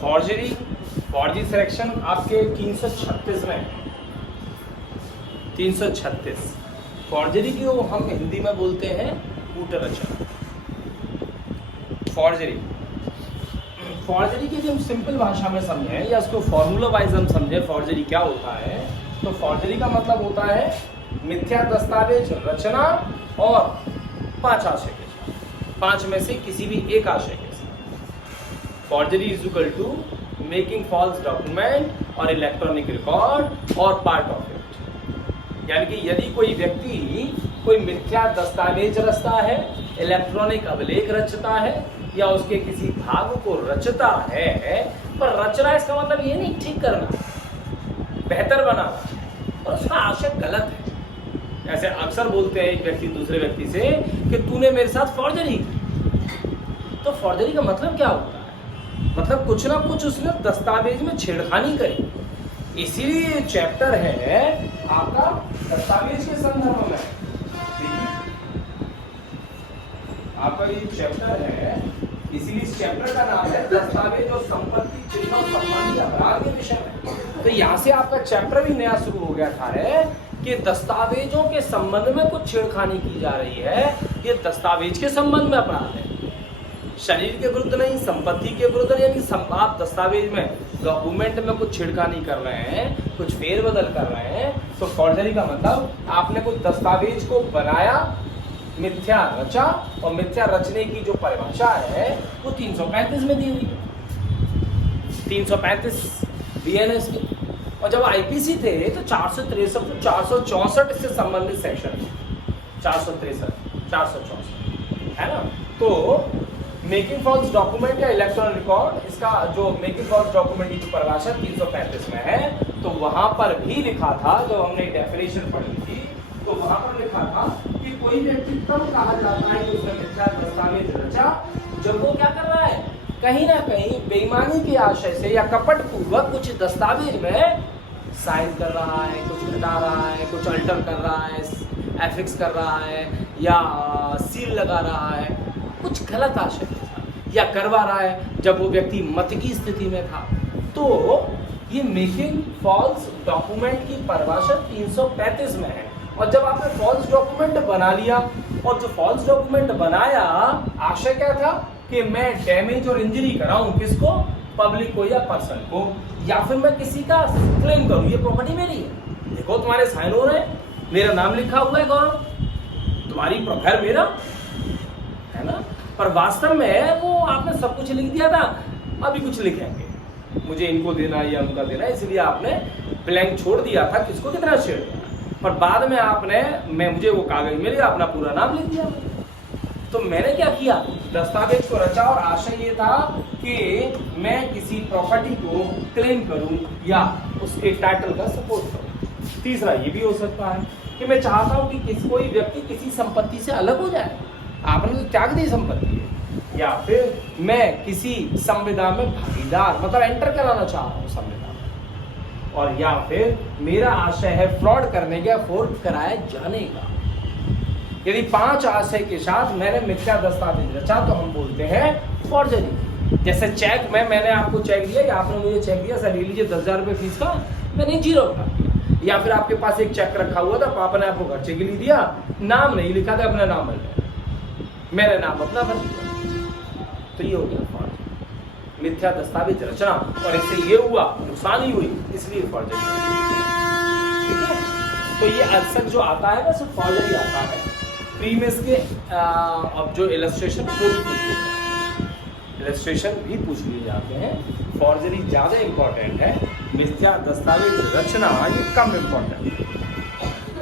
Forgery section आपके 336 में 336 forgery की हम हिंदी में बोलते हैं कूट रचना। फॉर्जरी की जो हम सिंपल भाषा में समझें या उसको फॉर्मूला वाइज हम समझें फॉर्जरी क्या होता है, तो फॉर्जरी का मतलब होता है मिथ्या दस्तावेज रचना और 5 आशय के साथ, 5 में से किसी भी एक आशय के साथ। Forgery is equal to making false document और इलेक्ट्रॉनिक रिकॉर्ड और पार्ट ऑफ इट। यानी कि यदि कोई व्यक्ति कोई मिथ्या दस्तावेज रचता है, इलेक्ट्रॉनिक अभिलेख रचता है या उसके किसी भाग को रचता है, पर रचना इसका मतलब ये नहीं ठीक करना, बेहतर बनाना, और उसका आशय गलत है। ऐसे अक्सर बोलते हैं एक व्यक्ति दूसरे व्यक्ति से कि तूने मेरे साथ फॉर्जरी की। तो फॉर्जरी का मतलब क्या होता है? मतलब कुछ ना कुछ उसने दस्तावेज में छेड़खानी करी। इसीलिए चैप्टर है आपका दस्तावेज के संदर्भ में। आपका ये चैप्टर है, इसीलिए इस चैप्टर का नाम है दस्तावेज और संपत्ति चिन्ह संबंधी अपराध के विषय में। तो यहाँ से आपका चैप्टर भी नया शुरू हो गया था कि दस्तावेजों के संबंध में कुछ छेड़खानी की जा रही है, ये दस्तावेज के संबंध में अपराध है, शरीर के विरुद्ध नहीं, संपत्ति के विरुद्ध। यानी आप दस्तावेज में डॉक्यूमेंट में कुछ छेड़खानी कर रहे हैं, कुछ फेरबदल कर रहे हैं, तो फॉर्जरी का मतलब आपने कुछ दस्तावेज को बनाया, मिथ्या रचा, और मिथ्या रचने की जो परिभाषा है वो 335 में दी हुई है, 335 बीएनएस की। और जब आईपीसी थे तो 463 तो 464 इससे संबंधित सेक्शन, 463 464 है ना। तो मेकिंग फॉल्स डॉक्यूमेंट या इलेक्ट्रॉनिक रिकॉर्ड, इसका जो मेकिंग फॉल्स डॉक्यूमेंट की जो परिभाषा 335 में है, तो वहां पर भी लिखा था, जब हमने डेफिनेशन पढ़ी थी तो वहां पर लिखा था कि कोई व्यक्ति तब कहा जाता है कि उसने मिथ्या दस्तावेज रचा जब वो क्या कर रहा है, कहीं ना कहीं बेईमानी के आशय से या कपट पूर्वक कुछ दस्तावेज में साइन कर रहा है, कुछ घटा रहा है, कुछ अल्टर कर रहा है, एफिक्स कर रहा है या सील लगा रहा है, कुछ गलत आशय के साथ या करवा रहा है जब वो व्यक्ति मत की स्थिति में था। तो ये मेकिंग फॉल्स डॉक्यूमेंट की परिभाषा 335 में है। और जब आपने फॉल्स डॉक्यूमेंट बना लिया, और जो फॉल्स डॉक्यूमेंट बनाया आशय क्या था कि मैं डैमेज और इंजरी कराऊं, किसको, पब्लिक को या पर्सन को, या फिर मैं किसी का क्लेम करूं, ये प्रॉपर्टी मेरी है, देखो तुम्हारे साइन हो रहे हैं, मेरा नाम लिखा हुआ है गौरव, तुम्हारी घर मेरा है ना। पर वास्तव में वो आपने सब कुछ लिख दिया था, अभी कुछ लिखेंगे, मुझे इनको देना या उनका देना, इसलिए आपने ब्लैंक छोड़ दिया था, किसको कितना शेयर देना, पर बाद में आपने मुझे वो कागज मिल गया, अपना पूरा नाम लिख दिया। तो मैंने क्या किया, दस्तावेज को रचा और आशय ये था कि मैं किसी प्रॉपर्टी को क्लेम करूं या उसके टाइटल का सपोर्ट करूं। तीसरा ये भी हो सकता है कि मैं चाहता हूं कि कोई व्यक्ति किसी संपत्ति से अलग हो जाए, आपने तो त्याग दी संपत्ति है, या फिर मैं किसी संविदा में भागीदार मतलब एंटर कराना चाह रहा हूँ संविदा में, और या फिर मेरा आशय है फ्रॉड करने का, फ्रॉड कराए जाने का। यदि 5 आशय के साथ मैंने मिथ्या दस्तावेज रचा तो हम बोलते हैं फॉर्जरी। जैसे चेक में मैंने आपको चेक दिया कि आपने मुझे चेक दिया, सर ले लीजिए 10,000 रुपये फीस का, मैंने 0 उठा दिया, या फिर आपके पास एक चेक रखा हुआ था, पापा ने आपको खर्चे के लिए दिया, नाम नहीं लिखा था, अपना नाम भर दिया, मेरा नाम अपना भर दिया, तो ये हो गया फॉर्जरी, मिथ्या दस्तावेज रचना, और इससे ये हुआ नुकसान ही हुई, इसलिए फॉर्जरी। ठीक है, तो ये अक्सर जो आता है बस फॉर्जरी आता है। प्रीमिस के अब जो इलस्ट्रेशन भी पूछ लिए जाते हैं, फॉर्जरी ज़्यादा इंपॉर्टेंट है, मिथ्या दस्तावेज रचना ये कम इंपॉर्टेंट है।